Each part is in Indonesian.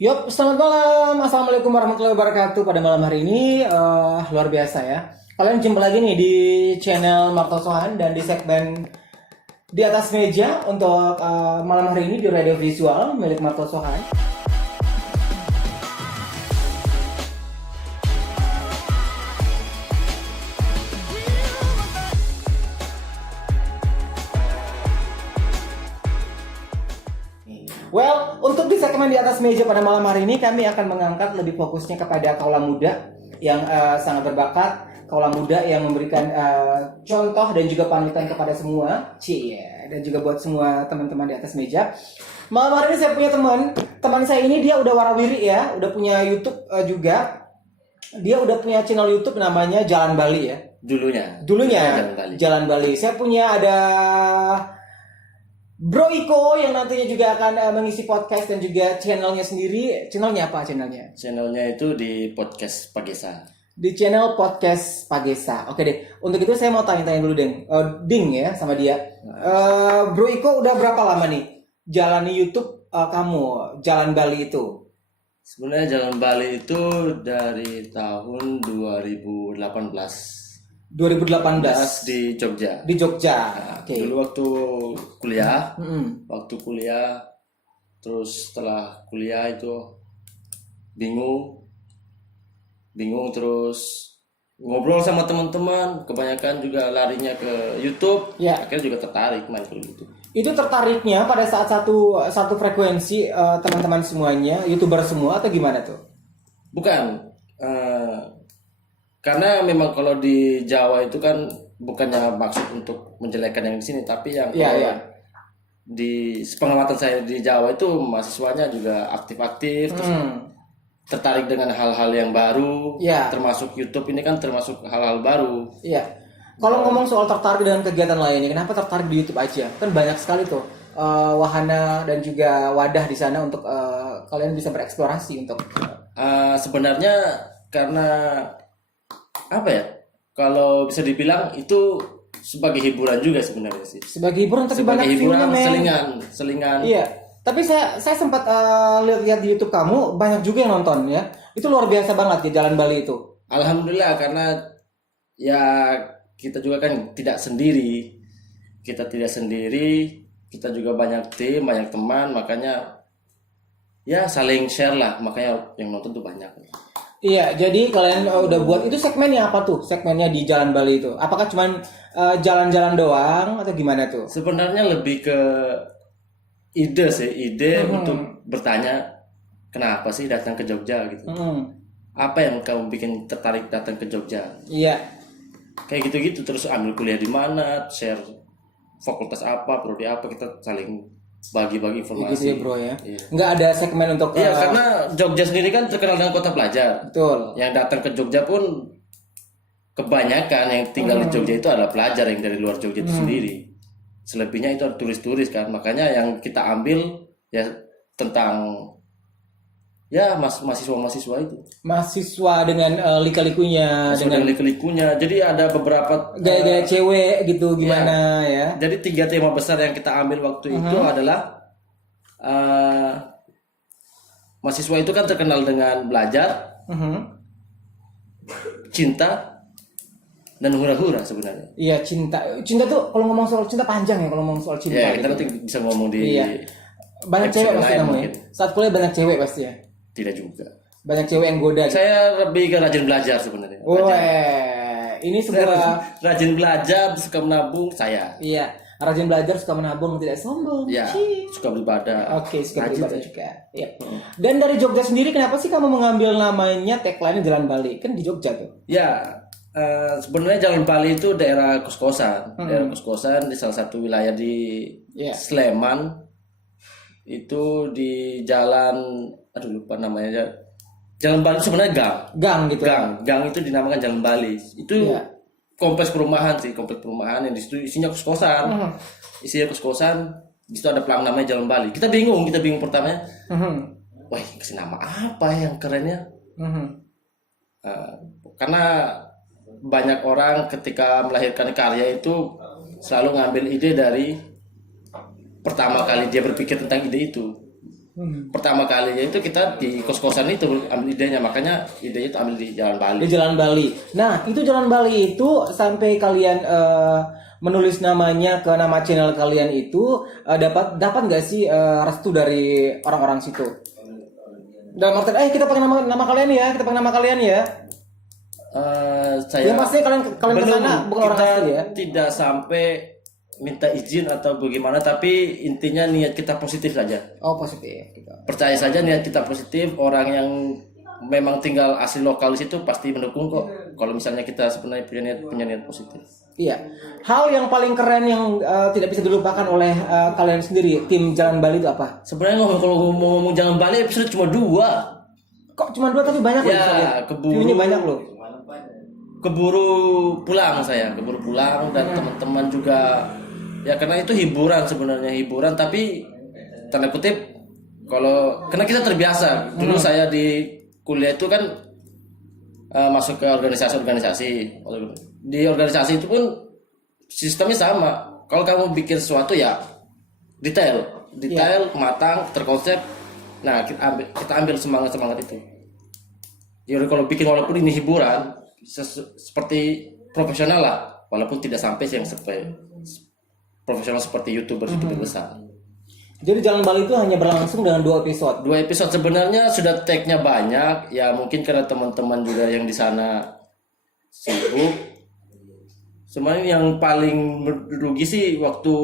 Yup, selamat malam. Assalamualaikum warahmatullahi wabarakatuh. Pada malam hari ini luar biasa ya. Kalian jumpa lagi nih di channel Marto Sohan dan di segmen di atas meja untuk malam hari ini di radio visual milik Marto Sohan. Well, untuk di segmen di atas meja pada malam hari ini kami akan mengangkat lebih fokusnya kepada kaula muda yang sangat berbakat, kaula muda yang memberikan contoh dan juga panutan kepada semua, dan juga buat semua teman-teman di atas meja. Malam hari ini saya punya teman saya ini dia udah warawiri ya, udah punya YouTube juga. Dia udah punya channel YouTube namanya Jalan Bali ya. Dulunya Jalan Bali. Saya punya ada Bro Iko yang nantinya juga akan mengisi podcast dan juga channelnya sendiri. Channelnya apa channelnya? Channelnya itu di podcast Pagesa. Di channel podcast Pagesa. Oke deh. Untuk itu saya mau tanya-tanya dulu Ding ya sama dia. Bro Iko udah berapa lama nih jalani YouTube kamu Jalan Bali itu? Sebenarnya Jalan Bali itu dari tahun 2018 di Jogja. Di Jogja. Oke. Dulu waktu kuliah, terus setelah kuliah itu bingung terus ngobrol sama teman-teman, kebanyakan juga larinya ke YouTube. Ya. Akhirnya juga tertarik main ke YouTube. Itu tertariknya pada saat satu frekuensi teman-teman semuanya, YouTuber semua atau gimana tuh? Bukan. Karena memang kalau di Jawa itu kan bukannya maksud untuk menjelekkan yang di sini, tapi yang di pengamatan saya di Jawa itu mahasiswanya juga aktif-aktif, terus tertarik dengan hal-hal yang baru, termasuk YouTube ini kan termasuk hal-hal baru. Iya. Kalau ngomong soal tertarik dengan kegiatan lainnya, kenapa tertarik di YouTube aja? Kan banyak sekali tuh wahana dan juga wadah di sana untuk kalian bisa bereksplorasi untuk. Sebenarnya karena apa ya? Kalau bisa dibilang itu sebagai hiburan juga sebenarnya sih. Sebagai hiburan tapi sebagai banyak hiburan, filmnya, selingan. Iya. Tapi saya sempat lihat di YouTube kamu banyak juga yang nonton ya. Itu luar biasa banget ya Jalan Bali itu. Alhamdulillah karena ya kita juga kan tidak sendiri. Kita juga banyak tim, banyak teman, makanya ya saling share lah, makanya yang nonton tuh banyak. Iya, jadi kalian udah buat itu segmennya apa tuh? Segmennya di Jalan Bali itu. Apakah cuman jalan-jalan doang atau gimana tuh? Sebenarnya lebih ke ide untuk bertanya kenapa sih datang ke Jogja gitu. Apa yang kamu bikin tertarik datang ke Jogja? Iya. Kayak gitu-gitu, terus ambil kuliah di mana, share fakultas apa, prodi apa, kita saling bagi-bagi informasi. Gitu ya bro ya. Iya. Nggak ada segmen untuk. Iya, karena Jogja sendiri kan terkenal dengan kota pelajar. Betul. Yang datang ke Jogja pun kebanyakan yang tinggal di Jogja itu adalah pelajar yang dari luar Jogja itu sendiri. Selebihnya itu turis-turis kan. Makanya yang kita ambil ya tentang ya mahasiswa itu. Mahasiswa dengan lika-likunya, dengan lika-likunya. Jadi ada beberapa gaya-gaya cewek gitu gimana ya. Jadi 3 tema besar yang kita ambil waktu itu adalah mahasiswa itu kan terkenal dengan belajar, cinta, dan hura-hura sebenarnya. Iya, cinta tuh kalau ngomong soal cinta panjang ya, kalau ngomong soal cinta. Iya, kita nanti bisa ngomong di. Iya. Banyak cewek pasti kamu ya. Saat kuliah banyak cewek pasti ya. Tidak juga. Banyak cewek yang goda. Gitu. Saya lebih ke rajin belajar sebenarnya. Ini sebuah rajin belajar, suka menabung saya. Iya, rajin belajar, suka menabung, tidak sombong. Iya. Suka beribadah. Oke, suka beribadah juga. Iya. Dan dari Jogja sendiri, kenapa sih kamu mengambil namanya tagline Jalan Bali? Kan di Jogja tuh. Ya, sebenarnya Jalan Bali itu daerah kos-kosan. Daerah kos-kosan di salah satu wilayah di Sleman. Itu di jalan, aduh lupa namanya. Jalan Bali sebenarnya gang gitu. Gang itu dinamakan Jalan Bali. Itu kompleks perumahan yang di situ isinya kos-kosan. Di situ ada pelang namanya Jalan Bali. Kita bingung pertamanya. Wah, kasih nama apa yang kerennya? Karena banyak orang ketika melahirkan karya itu selalu ngambil ide dari pertama kali dia berpikir tentang ide itu. Pertama kalinya itu kita di kos-kosan itu ambil idenya, makanya idenya itu ambil di Jalan Bali. Di Jalan Bali. Nah, itu Jalan Bali itu sampai kalian menulis namanya ke nama channel kalian itu dapat nggak sih restu dari orang-orang situ? Dalam artian, kita pakai nama kalian ya, kita pakai nama kalian ya. Saya Ya pasti kalian ke sana bukan orang asli ya. Tidak sampai minta izin atau bagaimana, tapi intinya niat kita positif saja. Oh, positif gitu. Percaya saja niat kita positif, orang yang memang tinggal asli lokal di situ pasti mendukung kok. Kalau misalnya kita sebenarnya punya niat positif. Iya. Hal yang paling keren yang tidak bisa dilupakan oleh kalian sendiri, tim Jalan Bali itu apa? Sebenarnya kalau ngomong Jalan Bali episode cuma 2. Kok cuma 2 tapi banyak loh. Ya, View-nya banyak loh. Keburu pulang dan teman-teman juga ya, karena itu hiburan sebenarnya, tapi tanda kutip karena kita terbiasa. Dulu saya di kuliah itu kan masuk ke organisasi. Di organisasi itu pun sistemnya sama. Kalau kamu bikin sesuatu ya detail, matang, terkonsep. Nah, kita ambil semangat itu. Jadi kalau bikin walaupun ini hiburan seperti profesional lah, walaupun tidak sampai yang profesional seperti YouTuber seperti besar. Jadi Jalan Bali itu hanya berlangsung dengan 2 episode. 2 episode sebenarnya sudah tag-nya banyak, ya mungkin karena teman-teman juga yang di sana sibuk. Sebenarnya yang paling merugi sih waktu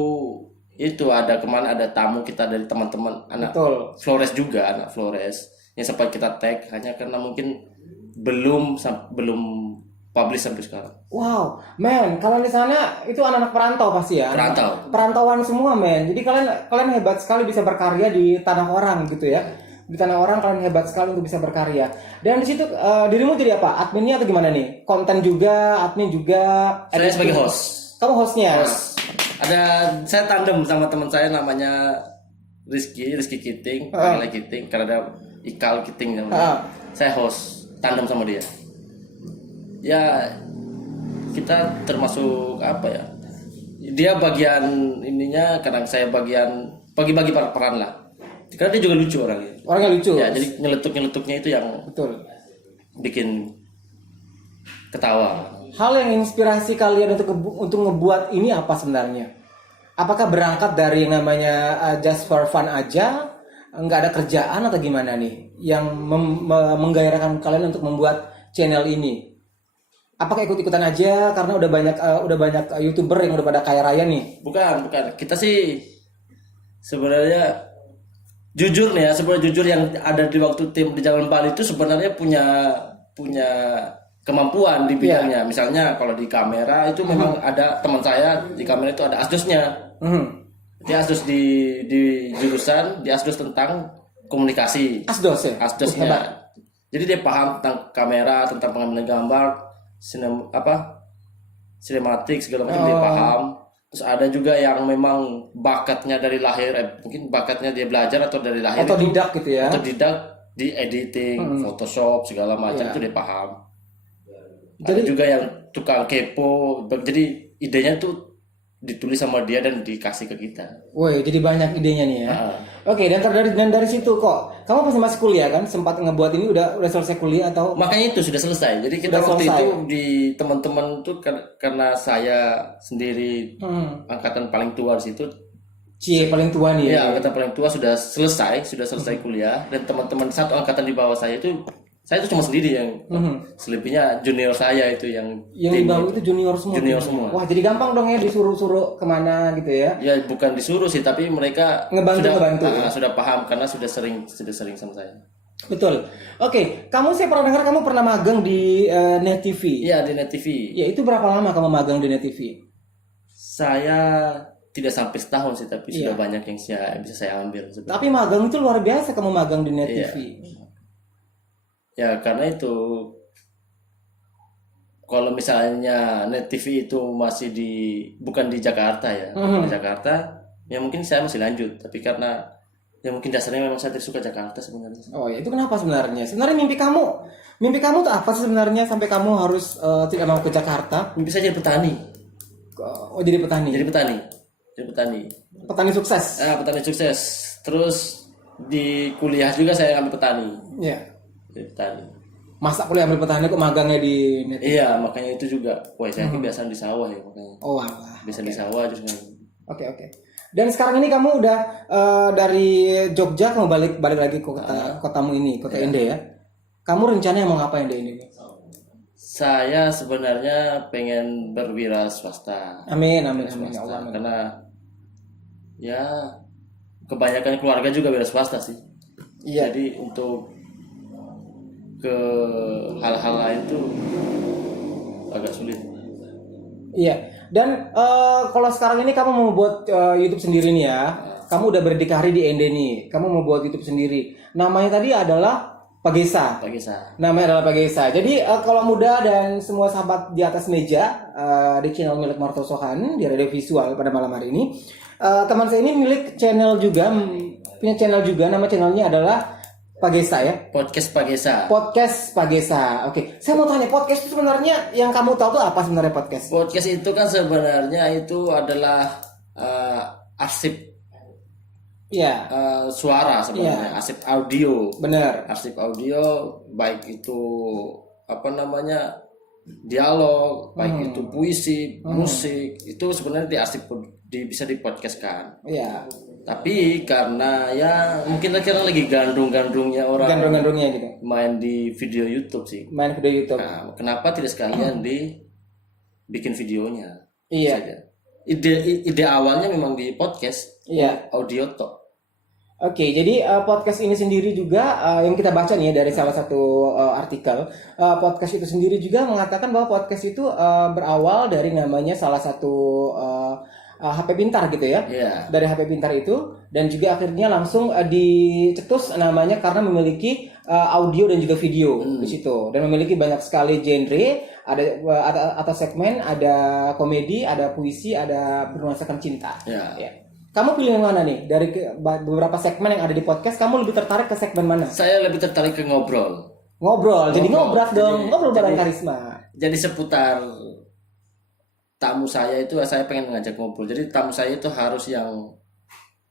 itu ada tamu kita dari teman-teman anak Flores juga, anak Flores yang sempat kita tag, hanya karena mungkin belum publish sampai sekarang. Wow, men, kalian di sana itu anak-anak perantau pasti ya? Perantauan semua, men. Jadi kalian hebat sekali bisa berkarya di tanah orang gitu ya. Di tanah orang kalian hebat sekali untuk bisa berkarya. Dan di situ dirimu jadi apa? Adminnya atau gimana nih? Konten juga, admin juga. Saya sebagai host. Kamu hostnya? Saya tandem sama teman saya namanya Rizky Kiting, Kiting, karena ada Ikal Kiting namanya. Saya host, tandem sama dia. Ya, kita termasuk apa ya? Dia bagian ininya, kadang saya bagian bagi-bagi peran lah. Karena dia juga lucu orangnya. Orangnya lucu. Ya, jadi nyeletuk-nyeletuknya itu yang bikin ketawa. Hal yang inspirasi kalian untuk ngebuat ini apa sebenarnya? Apakah berangkat dari yang namanya just for fun aja, nggak ada kerjaan atau gimana nih yang menggairahkan kalian untuk membuat channel ini? Apakah ikut-ikutan aja karena udah banyak YouTuber yang udah pada kaya raya nih? Bukan. Kita sih sebenarnya jujur yang ada di waktu tim di Jalan Bali itu sebenarnya punya kemampuan di bidangnya. Misalnya kalau di kamera itu memang ada teman saya di kamera itu ada asdosnya. Dia asdos di jurusan, dia asdos tentang komunikasi. Asdosnya. Jadi dia paham tentang kamera, tentang pengambilan gambar, sinematik segala macam dia paham. Terus ada juga yang memang bakatnya dari lahir, mungkin bakatnya dia belajar atau dari lahir otodidak gitu ya. Otodidak di editing, Photoshop segala macam itu dia paham. Jadi juga yang tukang kepo, jadi idenya tuh ditulis sama dia dan dikasih ke kita. Woi, jadi banyak idenya nih ya. Oke, dan dari situ kok kamu masih kuliah kan? Sempat ngebuat ini udah selesai kuliah atau? Makanya itu sudah selesai. Jadi kita waktu itu di teman-teman tuh karena saya sendiri angkatan paling tua di situ. Paling tua nih. Iya, angkatan paling tua sudah selesai kuliah, dan teman-teman satu angkatan di bawah saya itu cuma sendiri yang selebihnya junior saya itu yang di bawah itu junior semua. Wah, jadi gampang dong ya disuruh kemana gitu ya? Ya bukan disuruh sih, tapi mereka ngebantu. Sudah paham karena sudah sering sama saya. Betul. Oke, saya pernah dengar kamu pernah magang di Net TV. Iya, di Net TV. Ya, itu berapa lama kamu magang di Net TV? Saya tidak sampai setahun sih, tapi sudah banyak yang bisa saya ambil. Tapi magang itu luar biasa kamu magang di Net TV. Ya karena itu kalau misalnya Net TV itu masih bukan di Jakarta ya, di Jakarta ya mungkin saya masih lanjut, tapi karena ya mungkin dasarnya memang saya tidak suka Jakarta sebenarnya. Oh ya, itu kenapa sebenarnya? Sebenarnya mimpi kamu tuh apa sih sebenarnya sampai kamu harus tidak mau ke Jakarta? Mimpi saya jadi petani. Oh, jadi petani. Petani sukses. Petani sukses. Terus di kuliah juga saya ambil petani. Iya. Jadi petani. Masa kuliah ambil petani kok magangnya di net? Iya, makanya itu juga. Wah, saya kebiasaan di sawah ya makanya. Oh, alah. Bisa di sawah terus kan. Oke. Dan sekarang ini kamu udah dari Jogja kamu balik lagi ke kotamu ini, kota Ende ya. Kamu rencananya mau ngapain di Ende? Saya sebenarnya pengen berwira swasta. Amin ya Swasta. Allah. Amin. Karena ya kebanyakan keluarga juga wira swasta sih. Iya. Jadi untuk ke hal-hal lain tuh agak sulit. Iya. Dan kalau sekarang ini kamu mau buat YouTube sendiri nih ya. Kamu udah berdikari di Ende nih. Kamu mau buat YouTube sendiri. Namanya tadi adalah Pagesa. Namanya adalah Pagesa. Jadi kalau muda dan semua sahabat di atas meja di channel milik Marto Sohan di Radio Visual pada malam hari ini, teman saya ini milik channel juga, punya channel juga. Nama channelnya adalah Pagesa ya. Podcast Pagesa. Oke. Saya mau tanya, podcast itu sebenarnya yang kamu tahu tuh apa sebenarnya podcast? Podcast itu kan sebenarnya itu adalah arsip. Iya. Suara sebenarnya, arsip audio. Benar. Arsip audio baik itu apa namanya dialog, baik itu puisi, musik, itu sebenarnya bisa dipodcastkan. Iya. Tapi karena ya mungkin karena lagi gandrung-gandrungnya orang Gandrung-gandrungnya gitu. main di video YouTube sih. Main video YouTube. Nah, kenapa tidak sekalian dibikin videonya? Iya. Saja. Ide awalnya memang di podcast, Iya. audio talk. Oke, jadi podcast ini sendiri juga yang kita baca nih ya dari salah satu artikel, podcast itu sendiri juga mengatakan bahwa podcast itu berawal dari namanya salah satu HP pintar gitu ya. Yeah. Dari HP pintar itu dan juga akhirnya langsung dicetus namanya karena memiliki audio dan juga video di situ dan memiliki banyak sekali genre, ada atau segmen, ada komedi, ada puisi, ada bernuansakan cinta. Yeah. Ya. Kamu pilih yang mana nih? Dari beberapa segmen yang ada di podcast, kamu lebih tertarik ke segmen mana? Saya lebih tertarik ke ngobrol. Jadi ngobrak dong. Ngobrol bareng karisma. Jadi seputar tamu saya itu saya pengen mengajak ngobrol. Jadi tamu saya itu harus yang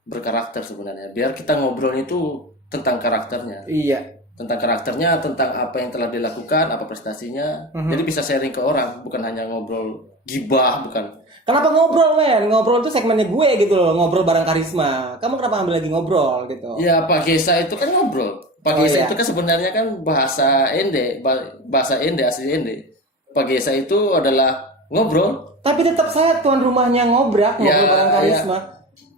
berkarakter sebenarnya. Biar kita ngobrol itu tentang karakternya. Iya. Tentang karakternya, tentang apa yang telah dilakukan, apa prestasinya. Jadi bisa sharing ke orang, bukan hanya ngobrol gibah, bukan. Kenapa ngobrol, men? Ngobrol itu segmennya gue gitu loh, ngobrol bareng karisma. Kamu kenapa ambil lagi ngobrol gitu? Ya, Pak Gesa itu kan ngobrol. Pak Gesa itu kan sebenarnya kan bahasa Ende, asli Ende. Pak Gesa itu adalah ngobrol. Tapi tetap saya tuan rumahnya ngobrol bareng karisma.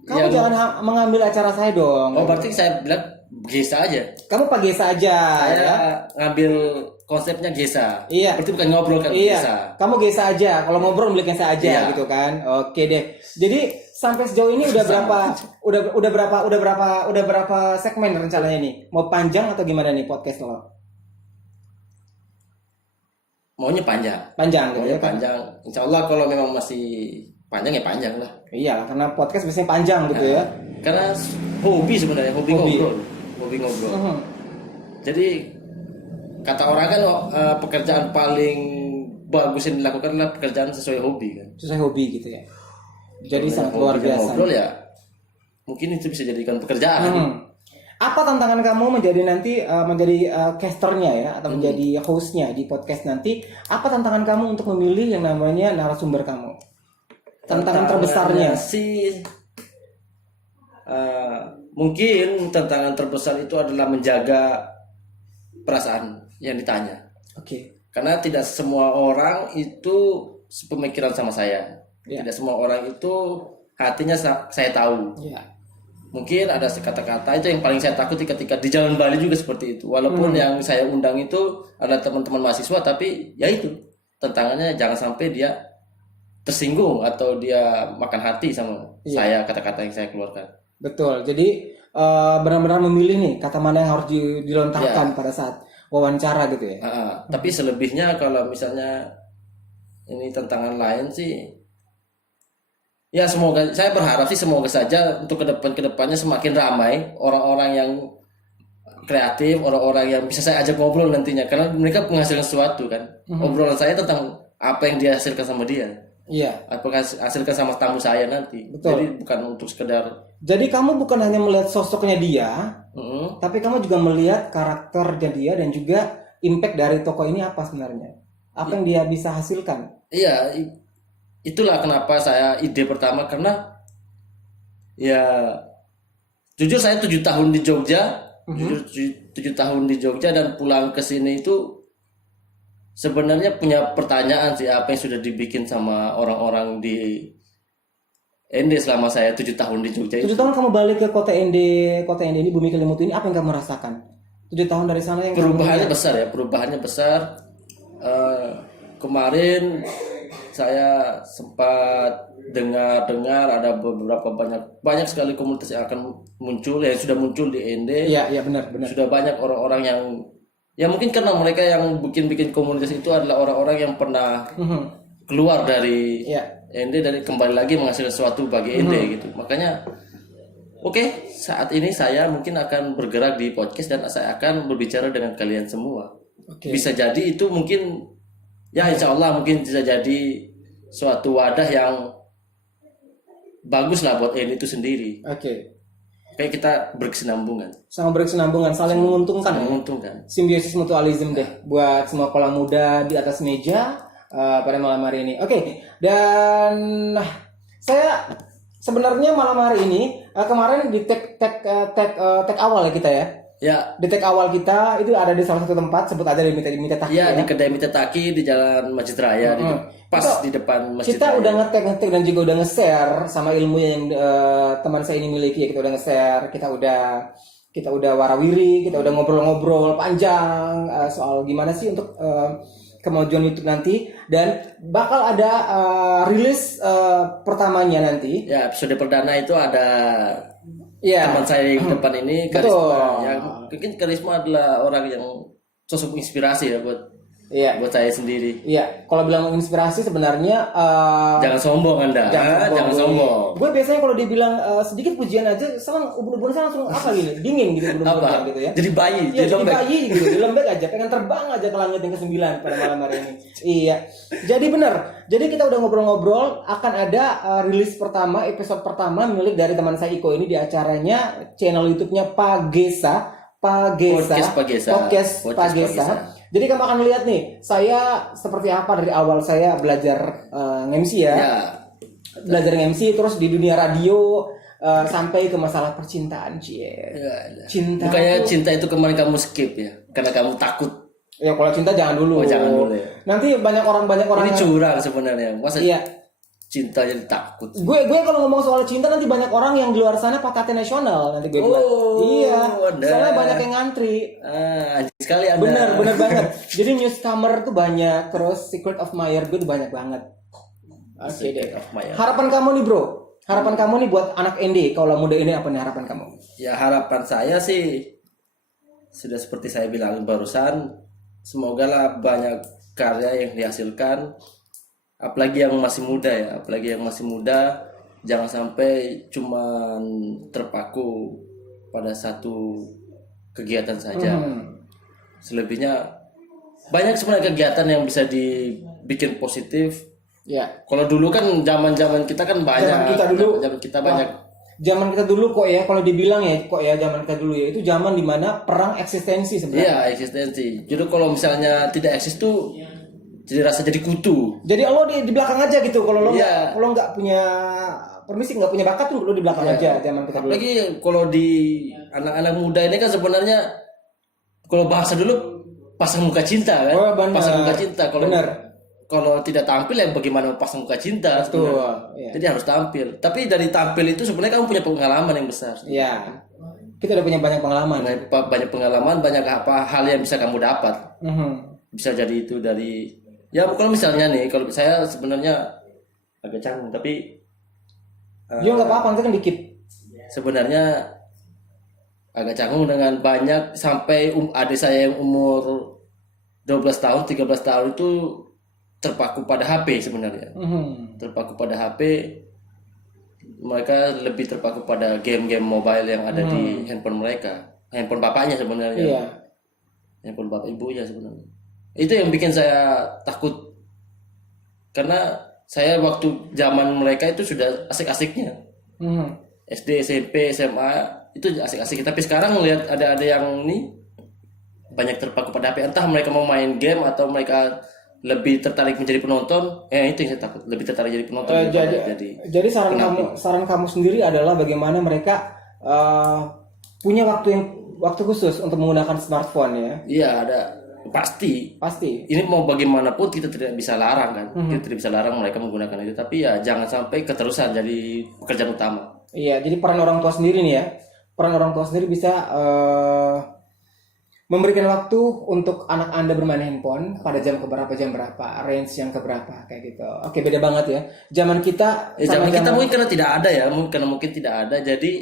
Kamu jangan mengambil acara saya dong. Oh, berarti saya bilang Gesa aja. Kamu Pak Gesa aja. Saya ngambil konsepnya Gesa. Iya. Berarti bukan ngobrol kan Gesa. Kamu Gesa aja. Kalau ngobrol miliknya saya aja gitu kan. Oke deh. Jadi sampai sejauh ini udah berapa segmen rencananya nih? Mau panjang atau gimana nih podcast lo? Maunya panjang. Panjang gitu ya. Panjang. Insya Allah kalau memang masih panjang ya panjang lah. Iya, karena podcast biasanya panjang gitu ya. Karena hobi sebenarnya, hobi ngobrol. Jadi kata orang kan pekerjaan paling bagus yang dilakukan adalah pekerjaan sesuai hobi kan. Sesuai hobi gitu ya. Jadi sangat luar biasa. Ngobrol ya, mungkin itu bisa jadikan pekerjaan. Apa tantangan kamu menjadi nanti menjadi casternya ya atau menjadi hostnya di podcast nanti? Apa tantangan kamu untuk memilih yang namanya narasumber kamu? Tantangan terbesarnya sih mungkin tantangan terbesar itu adalah menjaga perasaan yang ditanya. Oke. Karena tidak semua orang itu sepemikiran sama saya. Tidak semua orang itu hatinya saya tahu. Mungkin ada kata-kata itu yang paling saya takuti ketika di Jalan Bali juga seperti itu. Walaupun yang saya undang itu adalah teman-teman mahasiswa, tapi ya itu tantangannya jangan sampai dia tersinggung atau dia makan hati sama saya, kata-kata yang saya keluarkan. Betul. Jadi benar-benar memilih nih kata mana yang harus dilontarkan pada saat wawancara gitu ya. Tapi selebihnya kalau misalnya ini tantangan lain sih, ya semoga, saya berharap sih semoga saja untuk kedepannya semakin ramai orang-orang yang kreatif, orang-orang yang bisa saya ajak ngobrol nantinya, karena mereka menghasilkan sesuatu kan. Obrolan saya tentang apa yang dia hasilkan sama dia. Iya. apakah hasilkan sama tamu saya nanti. Betul. Jadi bukan untuk sekedar Jadi kamu bukan hanya melihat sosoknya dia, mm, tapi kamu juga melihat karakternya dia dan juga impact dari tokoh ini apa sebenarnya. Apa yang dia bisa hasilkan. iya, itulah kenapa saya ide pertama, karena ya jujur saya 7 tahun di Jogja, jujur 7 tahun di Jogja dan pulang ke sini itu sebenarnya punya pertanyaan sih, apa yang sudah dibikin sama orang-orang di ND selama saya 7 tahun di Jogja itu. 7 tahun kamu balik ke kota ND ini, Bumi Kelimutu ini, apa yang kamu rasakan? 7 tahun dari sana yang kamu Perubahannya lihat? besar ya, perubahannya besar. Kemarin saya sempat dengar ada beberapa banyak sekali komunitas yang akan muncul, yang sudah muncul di ND. Iya, iya benar. Sudah banyak orang-orang yang ya mungkin karena mereka yang bikin komunitas itu adalah orang-orang yang pernah keluar dari Iya. ND dan kembali lagi menghasilkan sesuatu bagi ND gitu. Makanya oke, saat ini saya mungkin akan bergerak di podcast dan saya akan berbicara dengan kalian semua. Oke. Bisa jadi itu mungkin ya insya Allah mungkin bisa jadi suatu wadah yang bagus lah buat ND itu sendiri. Oke. Kayak kita berkesinambungan, Sama berkesinambungan, saling menguntungkan ya. menguntungkan. Simbiosis mutualism deh buat semua kolam muda di atas meja pada malam hari ini. Oke. Dan saya sebenarnya malam hari ini kemarin di tag awal ya kita ya. Ya, Di tag awal kita itu ada di salah satu tempat, sebut aja di Mita Taki ya, ya. di kedai Mita Taki di Jalan Masjid Raya, pas di depan Masjid Kita Raya. udah ngetek dan juga udah nge-share sama ilmu yang teman saya ini miliki ya. Kita udah nge-share, kita udah warawiri, kita udah ngobrol-ngobrol panjang soal gimana sih untuk kemajuan YouTube nanti, dan bakal ada rilis pertamanya nanti. Ya, episode perdana itu ada Iya. teman saya yang depan ini, Betul. Karisma. Ya, mungkin Karisma adalah orang yang sosok inspirasi ya Iya. buat saya sendiri. Iya, kalau bilang menginspirasi sebenarnya Jangan sombong Anda. Jangan sombong. Gue biasanya kalau dibilang sedikit pujian aja, selang ubun-ubun saya langsung apa gini, dingin gitu ubun-ubunnya Apa? gitu ya. Jadi bayi, Iya, jadi lembek. bayi gitu, di lembek aja, pengen terbang aja ke langit yang ke-9 pada malam hari ini. Iya. Jadi benar. Jadi kita udah ngobrol-ngobrol, akan ada rilis pertama, episode pertama milik dari teman saya Iko ini di acaranya channel YouTube-nya Pagesa. Podcast Pagesa. Jadi kamu akan lihat nih, saya seperti apa dari awal saya belajar MC ya. Ya, Belajar MC terus di dunia radio sampai ke masalah percintaan, cie. ya. Cinta. Bukannya cinta itu kemarin kamu skip ya, karena kamu takut. Ya kalau cinta jangan dulu. Oh, jangan dulu ya. Nanti banyak orang Ini curang sebenarnya. Masa Iya. cinta jadi takut? Gue kalau ngomong soal cinta nanti banyak orang yang di luar sana patate nasional nanti gue buat. Oh, Iya. Anda. Soalnya banyak yang ngantri. Anjing sekali Anda. Bener banget. Jadi newscomer tuh banyak, terus Secret of My Heart gue tuh banyak banget. Oke deh. Of my heart. Harapan kamu nih bro, harapan kamu nih buat anak ND kalau muda ini, apa nih harapan kamu? Ya harapan saya sih sudah seperti saya bilang barusan, semoga lah banyak karya yang dihasilkan, apalagi yang masih muda ya, jangan sampai cuman terpaku pada satu kegiatan saja. Selebihnya banyak sebenarnya kegiatan yang bisa dibikin positif. Ya. Kalau dulu kan zaman kita kan banyak. Zaman kita dulu kok ya, kalau dibilang ya kok ya zaman kita dulu ya, itu zaman dimana perang eksistensi sebenarnya. Iya, eksistensi. Jadi kalau misalnya tidak eksis tuh jadi rasa jadi kutu. Jadi lo di belakang aja gitu, kalau lo Iya. kalau nggak punya permisi, nggak punya bakat tuh lo di belakang aja zaman kita dulu. Apalagi kalau di anak-anak muda ini kan sebenarnya kalau bahasa dulu pasang muka cinta kan. Oh, benar. Pasang muka cinta. Kalau Benar. tidak tampil ya bagaimana pasang muka cinta? Betul. sebenarnya. Iya. Jadi harus tampil. Tapi dari tampil itu sebenarnya kamu punya pengalaman yang besar. Iya. Kita udah punya banyak pengalaman. Banyak pengalaman, banyak hal yang bisa kamu dapat. Bisa jadi itu dari ya kalau misalnya nih, kalau saya sebenarnya agak canggung tapi Yo nggak apa-apa, nanti kan dikit. sebenarnya agak canggung dengan banyak sampai adik saya yang umur 12 tahun 13 tahun itu terpaku pada HP sebenarnya. Terpaku pada HP, mereka lebih terpaku pada game-game mobile yang ada di handphone mereka, handphone bapaknya sebenarnya. Iya. Handphone bapak ibunya sebenarnya. Itu yang bikin saya takut, karena saya waktu zaman mereka itu sudah asik-asiknya. SD, SMP, SMA itu asik-asik. Tapi sekarang melihat ada yang ini banyak terpaku pada HP. Entah mereka mau main game atau mereka lebih tertarik menjadi penonton. Itu yang saya takut. Lebih tertarik jadi penonton. Jadi saran kamu sendiri adalah bagaimana mereka punya waktu khusus untuk menggunakan smartphone ya? Iya, ada. Pasti ini mau bagaimanapun kita tidak bisa larang kan. Kita tidak bisa larang mereka menggunakan itu, tapi ya jangan sampai keterusan jadi pekerjaan utama. Iya, jadi peran orang tua sendiri nih ya, peran orang tua sendiri bisa memberikan waktu untuk anak Anda bermain handphone pada jam berapa, range yang keberapa kayak gitu. Oke, beda banget ya zaman kita. Zaman kita mungkin karena tidak ada ya, mungkin tidak ada, jadi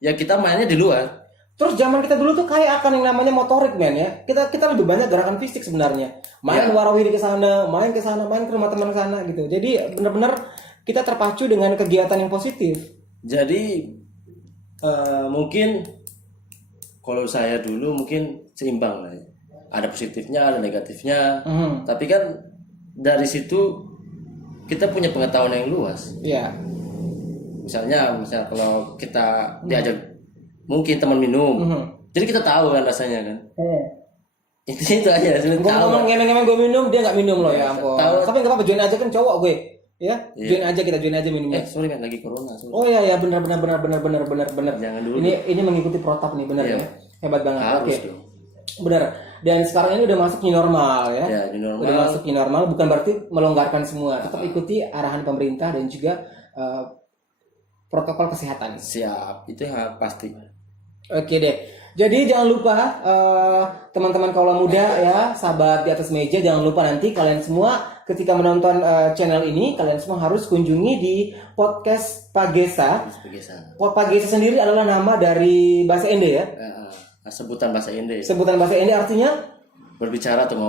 ya kita mainnya di luar. Terus zaman kita dulu tuh kayak akan yang namanya motorik men ya. Kita lebih banyak gerakan fisik sebenarnya. Main warawiri ke sana, main ke rumah teman sana gitu. Jadi benar-benar kita terpacu dengan kegiatan yang positif. Jadi mungkin kalau saya dulu mungkin seimbang lah ya. Ada positifnya, ada negatifnya. Tapi kan dari situ kita punya pengetahuan yang luas. Iya. Misalnya kalau kita diajak mungkin teman minum, jadi kita tahu kan rasanya kan. Itu aja. Gue ngomong ngemeng-ngemeng gue minum, dia nggak minum loh ya ampun. Tapi nggak apa-apa, join aja kan cowok gue, ya. Join aja minumnya. Sorry kan lagi corona. Sorry. Oh iya benar. Jangan dulu. Ini mengikuti protap nih benar ya. Hebat banget. Harus dong. Benar. Dan sekarang ini udah masuk new normal ya. New normal. Udah masuk new normal, bukan berarti melonggarkan semua. Tetap ikuti arahan pemerintah dan juga protokol kesehatan. Siap, itu ya pasti. Oke deh. Jadi jangan lupa teman-teman kaula muda ya, sahabat di atas meja, jangan lupa nanti kalian semua ketika menonton channel ini kalian semua harus kunjungi di podcast Pagesa. Pagesa sendiri adalah nama dari bahasa Ende ya. Sebutan bahasa Ende. Sebutan bahasa Ende artinya berbicara atau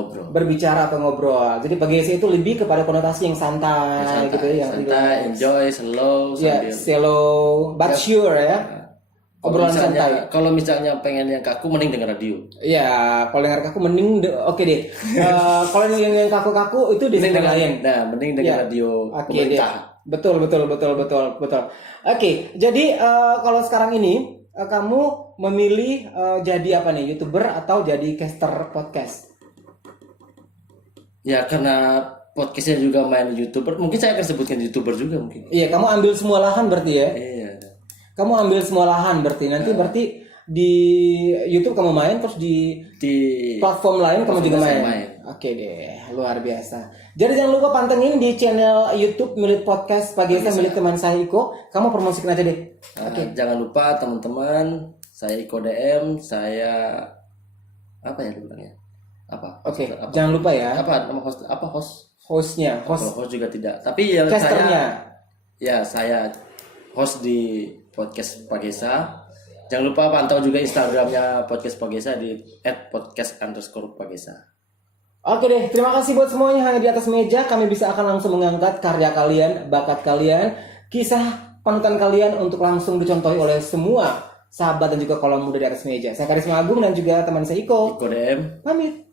ngobrol. Jadi Pagesa itu lebih kepada konotasi yang santai gitu ya. Santai, enjoy, slow, slow but sure ya. Obrolan santai. Kalau misalnya pengen yang kaku, mending dengar radio. Iya, kalau dengar kaku mending oke deh. Kalau yang kaku-kaku itu di segmen lain. Nah, mending dengar radio pemerintah. Betul. Oke, jadi kalau sekarang ini kamu memilih jadi apa nih, YouTuber atau jadi caster podcast? Ya karena podcastnya juga main YouTuber, mungkin saya akan sebutkan YouTuber juga mungkin. Iya, kamu ambil semua lahan berarti ya? Iya. Kamu ambil semua lahan berarti berarti di YouTube kamu main, terus di platform lain kamu juga main. Oke deh, luar biasa. Jadi jangan lupa pantengin di channel YouTube milik podcast Pagesa milik teman saya Iko. Kamu promosikan aja deh. Jangan lupa teman-teman, saya Iko DM, saya apa ya bilangnya? Jangan lupa ya. Nama host? Hostnya. Host juga tidak. Tapi ya saya host di podcast Pagesa. Jangan lupa pantau juga Instagramnya podcast Pagesa di @podcast_Pagesa. Oke deh, terima kasih buat semuanya. Hanya di atas meja kami bisa akan langsung mengangkat karya kalian, bakat kalian, kisah panutan kalian untuk langsung dicontohi oleh semua sahabat dan juga kaula muda di atas meja. Saya Karisma Agung dan juga teman saya Iko. Iko DM. Pamit.